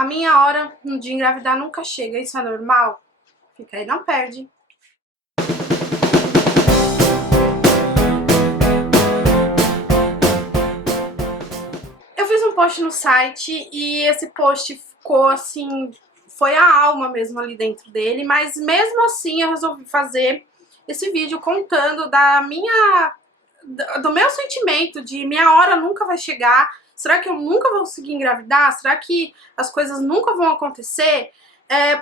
A minha hora de engravidar nunca chega, isso é normal? Fica aí, não perde. Eu fiz um post no site e esse post ficou assim, foi a alma mesmo ali dentro dele, mas mesmo assim eu resolvi fazer esse vídeo contando do meu sentimento de minha hora nunca vai chegar. Será que eu nunca vou conseguir engravidar? Será que as coisas nunca vão acontecer?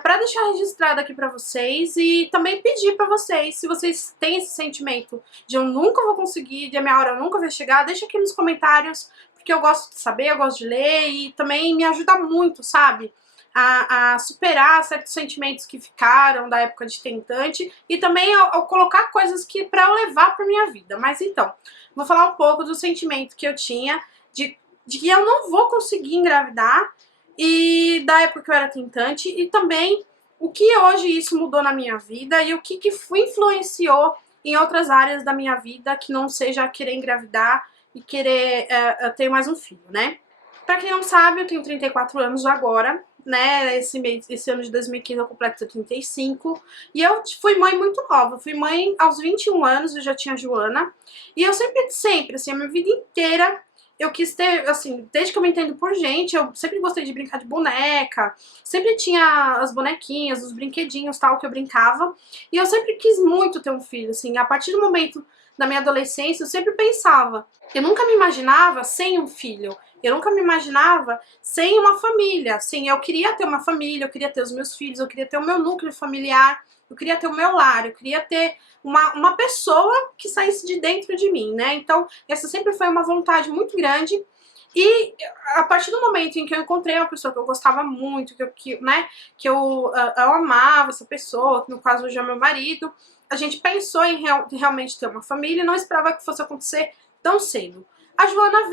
Para deixar registrado aqui pra vocês e também pedir pra vocês, se vocês têm esse sentimento de eu nunca vou conseguir, de a minha hora nunca vai chegar, deixa aqui nos comentários, porque eu gosto de saber, eu gosto de ler e também me ajuda muito, sabe? A superar certos sentimentos que ficaram da época de tentante e também ao colocar coisas que para eu levar para minha vida. Mas então, vou falar um pouco do sentimento que eu tinha de que eu não vou conseguir engravidar e da época que eu era tentante e também o que hoje isso mudou na minha vida e o que influenciou em outras áreas da minha vida que não seja querer engravidar e querer ter mais um filho, né? Pra quem não sabe, eu tenho 34 anos agora, né? Esse ano de 2015 eu completo 35. E eu fui mãe muito nova. Fui mãe aos 21 anos, eu já tinha a Joana. E eu sempre, assim, a minha vida inteira, eu quis ter, assim, desde que eu me entendo por gente, eu sempre gostei de brincar de boneca. Sempre tinha as bonequinhas, os brinquedinhos, tal, que eu brincava. E eu sempre quis muito ter um filho, assim. A partir do momento da minha adolescência, eu sempre pensava. Eu nunca me imaginava sem um filho. Eu nunca me imaginava sem uma família. Assim, eu queria ter uma família, eu queria ter os meus filhos, eu queria ter o meu núcleo familiar, eu queria ter o meu lar, eu queria ter uma pessoa que saísse de dentro de mim, né? Então, essa sempre foi uma vontade muito grande. E a partir do momento em que eu encontrei uma pessoa que eu gostava muito, que eu amava essa pessoa, que no caso hoje é meu marido, a gente pensou em realmente ter uma família e não esperava que fosse acontecer tão cedo. A Joana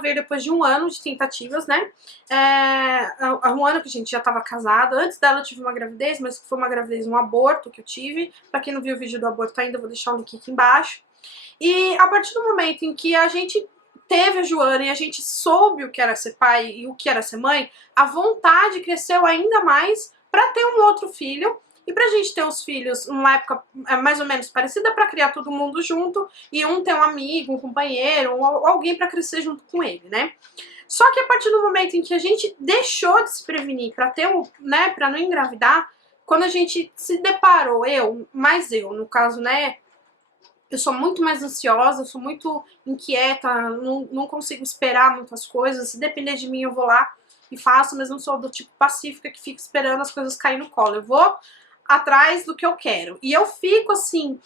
veio depois de um ano de tentativas, né? Um ano que a gente já estava casada. Antes dela eu tive uma gravidez, mas foi uma gravidez, um aborto que eu tive. Pra quem não viu o vídeo do aborto ainda, eu vou deixar o link aqui embaixo. E a partir do momento em que a gente teve a Joana e a gente soube o que era ser pai e o que era ser mãe, a vontade cresceu ainda mais para ter um outro filho. E pra gente ter os filhos numa época mais ou menos parecida pra criar todo mundo junto e um ter um amigo, um companheiro, ou alguém pra crescer junto com ele, né? Só que a partir do momento em que a gente deixou de se prevenir pra ter né, para não engravidar, quando a gente se deparou, eu, no caso, né, eu sou muito mais ansiosa, eu sou muito inquieta, não consigo esperar muitas coisas, se depender de mim eu vou lá e faço, mas não sou do tipo pacífica que fica esperando as coisas caírem no colo, eu vou atrás do que eu quero. E eu fico assim,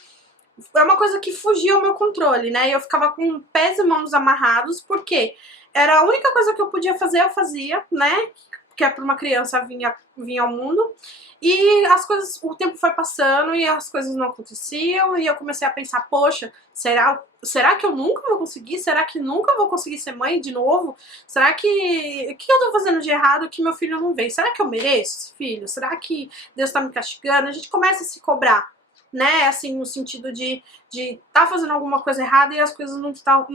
é uma coisa que fugia ao meu controle, né? Eu ficava com pés e mãos amarrados, porque era a única coisa que eu podia fazer, eu fazia, né? Que é para uma criança vinha ao mundo. E as coisas, o tempo foi passando e as coisas não aconteciam e eu comecei a pensar, poxa, será que eu nunca vou conseguir? Será que nunca vou conseguir ser mãe de novo? Será que... O que eu tô fazendo de errado que meu filho não veio? Será que eu mereço esse filho? Será que Deus tá me castigando? A gente começa a se cobrar, né, assim, no sentido de tá fazendo alguma coisa errada e as coisas não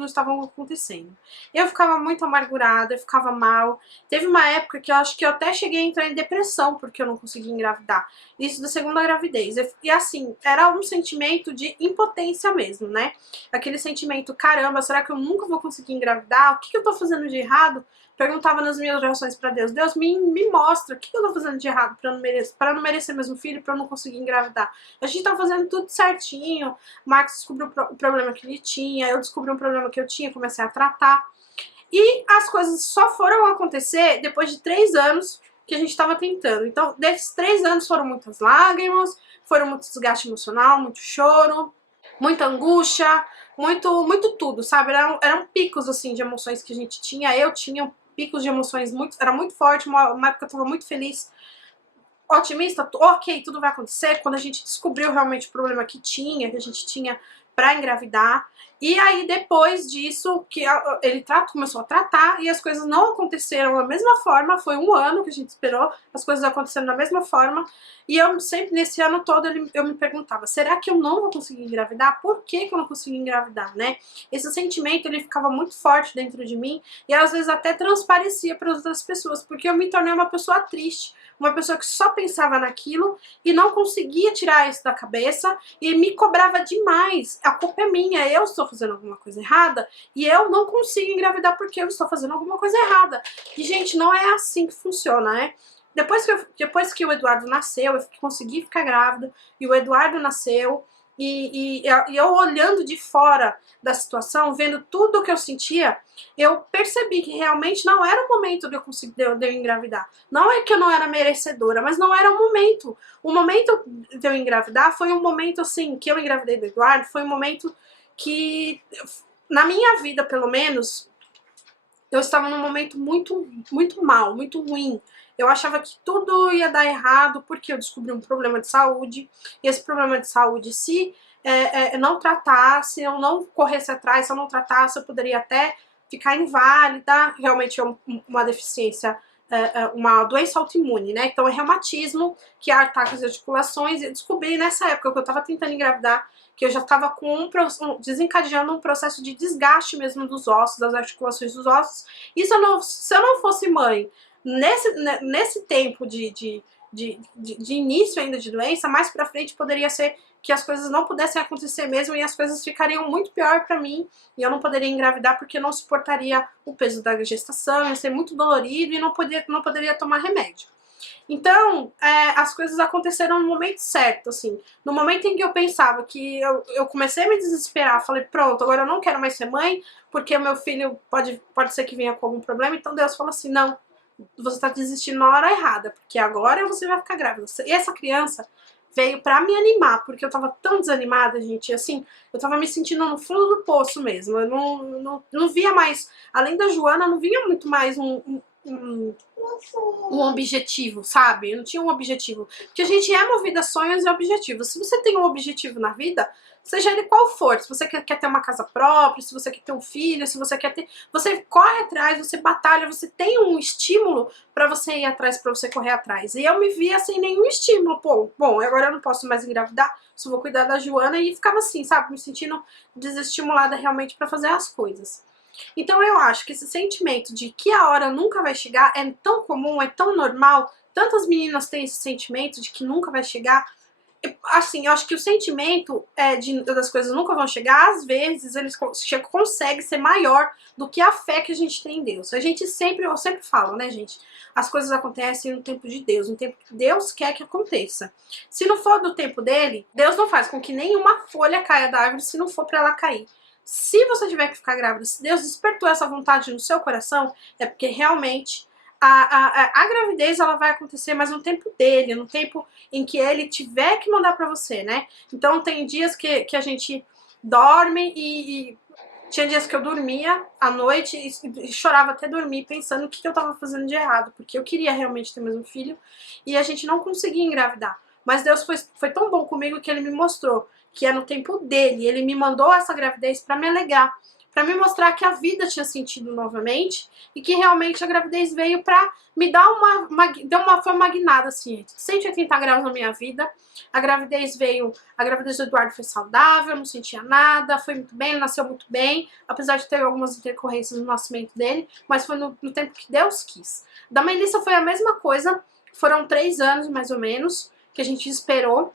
estavam acontecendo. Eu ficava muito amargurada, eu ficava mal. Teve uma época que eu acho que eu até cheguei a entrar em depressão porque eu não conseguia engravidar. Isso da segunda gravidez. E assim, era um sentimento de impotência mesmo, né? Aquele sentimento, caramba, será que eu nunca vou conseguir engravidar? O que eu tô fazendo de errado? Perguntava nas minhas orações pra Deus, Deus, me mostra o que eu tô fazendo de errado pra não merecer mesmo filho, pra eu não conseguir engravidar. A gente tá fazendo tudo certinho, o Max descobriu o problema que ele tinha, eu descobri um problema que eu tinha, comecei a tratar. E as coisas só foram acontecer depois de 3 anos que a gente tava tentando. Então, desses 3 anos foram muitas lágrimas, foram muito desgaste emocional, muito choro, muita angústia, muito tudo, sabe? Eram picos, assim, de emoções que a gente tinha, eu tinha picos de emoções era muito forte, uma época eu tava muito feliz, otimista, ok, tudo vai acontecer, quando a gente descobriu realmente o problema que a gente tinha pra engravidar. E aí, depois disso, ele começou a tratar e as coisas não aconteceram da mesma forma. Foi um ano que a gente esperou, as coisas aconteceram da mesma forma. E eu sempre, nesse ano todo, eu me perguntava, será que eu não vou conseguir engravidar? Por que que eu não consegui engravidar, né? Esse sentimento, ele ficava muito forte dentro de mim e às vezes até transparecia para as outras pessoas, porque eu me tornei uma pessoa triste, uma pessoa que só pensava naquilo e não conseguia tirar isso da cabeça e me cobrava demais. A culpa é minha, eu estou fazendo alguma coisa errada e eu não consigo engravidar porque eu estou fazendo alguma coisa errada. E, gente, não é assim que funciona, né? Depois que o Eduardo nasceu, eu consegui ficar grávida e o Eduardo nasceu. E eu olhando de fora da situação, vendo tudo o que eu sentia, eu percebi que realmente não era o momento de eu engravidar. Não é que eu não era merecedora, mas não era o momento. O momento de eu engravidar foi um momento, assim, que eu engravidei do Eduardo, foi um momento que, na minha vida, pelo menos, eu estava num momento muito mal, muito ruim. Eu achava que tudo ia dar errado porque eu descobri um problema de saúde. E esse problema de saúde, se não tratasse, eu não corresse atrás, se eu não tratasse, eu poderia até ficar inválida. Realmente é uma deficiência, uma doença autoimune, né? Então é reumatismo que ataca as articulações. E eu descobri nessa época que eu estava tentando engravidar que eu já estava desencadeando um processo de desgaste mesmo dos ossos, das articulações dos ossos. E se eu não fosse mãe nesse tempo de início ainda de doença, mais pra frente poderia ser que as coisas não pudessem acontecer mesmo e as coisas ficariam muito pior pra mim e eu não poderia engravidar porque eu não suportaria o peso da gestação, ia ser muito dolorido e não poderia tomar remédio. Então, as coisas aconteceram no momento certo, assim. No momento em que eu pensava que eu comecei a me desesperar, falei, pronto, agora eu não quero mais ser mãe, porque o meu filho pode ser que venha com algum problema. Então Deus falou assim, não, você tá desistindo na hora errada, porque agora você vai ficar grávida. E essa criança veio pra me animar, porque eu tava tão desanimada, gente, assim, eu tava me sentindo no fundo do poço mesmo. Eu não via mais, além da Joana, não vinha muito mais um objetivo, sabe? Eu não tinha um objetivo. Porque a gente é movida a sonhos e objetivos. Se você tem um objetivo na vida, seja ele qual for, se você quer ter uma casa própria, se você quer ter um filho, se você quer ter... Você corre atrás, você batalha, você tem um estímulo pra você ir atrás, pra você correr atrás. E eu me via sem nenhum estímulo. Pô, bom, agora eu não posso mais engravidar, só vou cuidar da Joana e ficava assim, sabe? Me sentindo desestimulada realmente pra fazer as coisas. Então eu acho que esse sentimento de que a hora nunca vai chegar é tão comum, é tão normal. Tantas meninas têm esse sentimento de que nunca vai chegar. Assim, eu acho que o sentimento das coisas nunca vão chegar, às vezes eles conseguem ser maior do que a fé que a gente tem em Deus. Eu sempre falo, né, gente? As coisas acontecem no tempo de Deus, no tempo que Deus quer que aconteça. Se não for do tempo dele, Deus não faz com que nenhuma folha caia da árvore se não for pra ela cair. Se você tiver que ficar grávida, se Deus despertou essa vontade no seu coração, é porque realmente a gravidez ela vai acontecer, mas no tempo dele, no tempo em que ele tiver que mandar pra você, né? Então tem dias que a gente dorme e tinha dias que eu dormia à noite e chorava até dormir pensando o que eu tava fazendo de errado, porque eu queria realmente ter mais um filho e a gente não conseguia engravidar. Mas Deus foi tão bom comigo que ele me mostrou que é no tempo dele. Ele me mandou essa gravidez pra me alegrar, pra me mostrar que a vida tinha sentido novamente e que realmente a gravidez veio pra me dar foi uma guinada, assim, 180 graus na minha vida. A gravidez do Eduardo foi saudável, não sentia nada, foi muito bem, ele nasceu muito bem, apesar de ter algumas intercorrências no nascimento dele, mas foi no tempo que Deus quis. Da Melissa foi a mesma coisa, foram 3 anos mais ou menos que a gente esperou,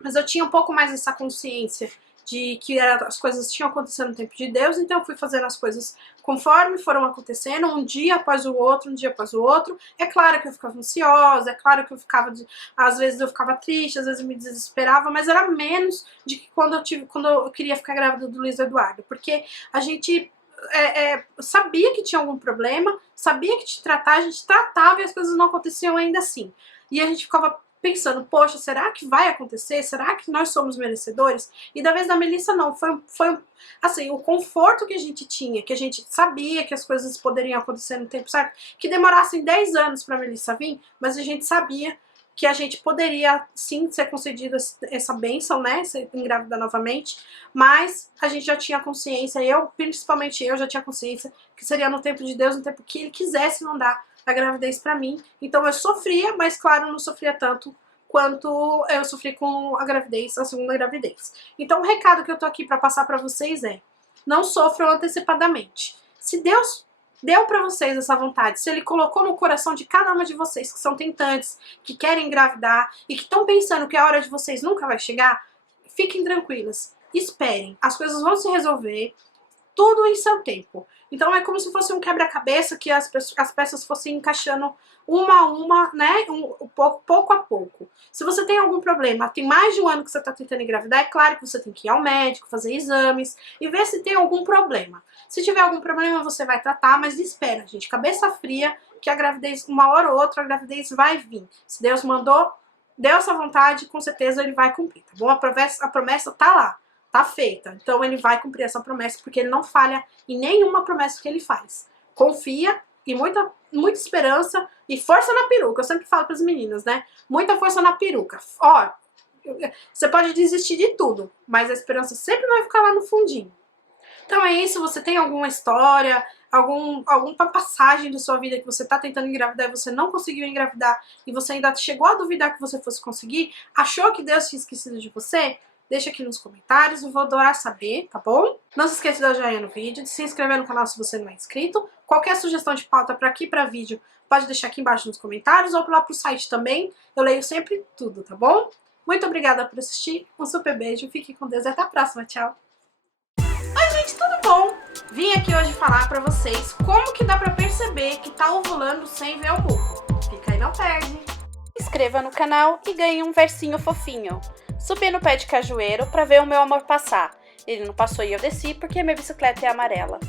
mas eu tinha um pouco mais essa consciência de que as coisas tinham acontecido no tempo de Deus, então eu fui fazendo as coisas conforme foram acontecendo, um dia após o outro, um dia após o outro. É claro que eu ficava ansiosa, é claro que eu ficava, às vezes eu ficava triste, às vezes eu me desesperava, mas era menos de que quando eu queria ficar grávida do Luiz Eduardo, porque a gente sabia que tinha algum problema, sabia que te tratar, a gente tratava e as coisas não aconteciam ainda assim. E a gente ficava pensando, poxa, será que vai acontecer? Será que nós somos merecedores? E da vez da Melissa não, foi assim, o conforto que a gente tinha, que a gente sabia que as coisas poderiam acontecer no tempo certo, que demorassem 10 anos pra Melissa vir, mas a gente sabia que a gente poderia sim ser concedido essa bênção, né, ser engravidar novamente, mas a gente já tinha consciência, principalmente eu já tinha consciência que seria no tempo de Deus, no tempo que Ele quisesse mandar a gravidez pra mim. Então eu sofria, mas claro, não sofria tanto quanto eu sofri com a gravidez, a segunda gravidez. Então o recado que eu tô aqui pra passar pra vocês é: não sofram antecipadamente. Se Deus deu pra vocês essa vontade, se Ele colocou no coração de cada uma de vocês que são tentantes, que querem engravidar e que estão pensando que a hora de vocês nunca vai chegar, fiquem tranquilas, esperem, as coisas vão se resolver, tudo em seu tempo. Então é como se fosse um quebra-cabeça que as peças fossem encaixando uma a uma, né, pouco a pouco. Se você tem algum problema, tem mais de um ano que você está tentando engravidar, é claro que você tem que ir ao médico, fazer exames e ver se tem algum problema. Se tiver algum problema, você vai tratar, mas espera, gente, cabeça fria, que a gravidez, uma hora ou outra, a gravidez vai vir. Se Deus mandou, deu essa vontade, com certeza Ele vai cumprir, tá bom? A promessa tá lá. Tá feita. Então Ele vai cumprir essa promessa, porque Ele não falha em nenhuma promessa que Ele faz. Confia e muita esperança e força na peruca. Eu sempre falo para as meninas, né? Muita força na peruca. Ó, você pode desistir de tudo, mas a esperança sempre vai ficar lá no fundinho. Então é isso. Você tem alguma história, alguma passagem da sua vida que você tá tentando engravidar e você não conseguiu engravidar e você ainda chegou a duvidar que você fosse conseguir? Achou que Deus tinha esquecido de você? Deixa aqui nos comentários, eu vou adorar saber, tá bom? Não se esqueça de dar joinha no vídeo, de se inscrever no canal se você não é inscrito. Qualquer sugestão de pauta pra aqui, pra vídeo, pode deixar aqui embaixo nos comentários ou lá pro site também. Eu leio sempre tudo, tá bom? Muito obrigada por assistir, um super beijo, fique com Deus e até a próxima, tchau! Oi gente, tudo bom? Vim aqui hoje falar pra vocês como que dá pra perceber que tá ovulando sem ver o buco. Fica aí, não perde! Inscreva no canal e ganhe um versinho fofinho. Subi no pé de cajueiro pra ver o meu amor passar. Ele não passou e eu desci porque minha bicicleta é amarela.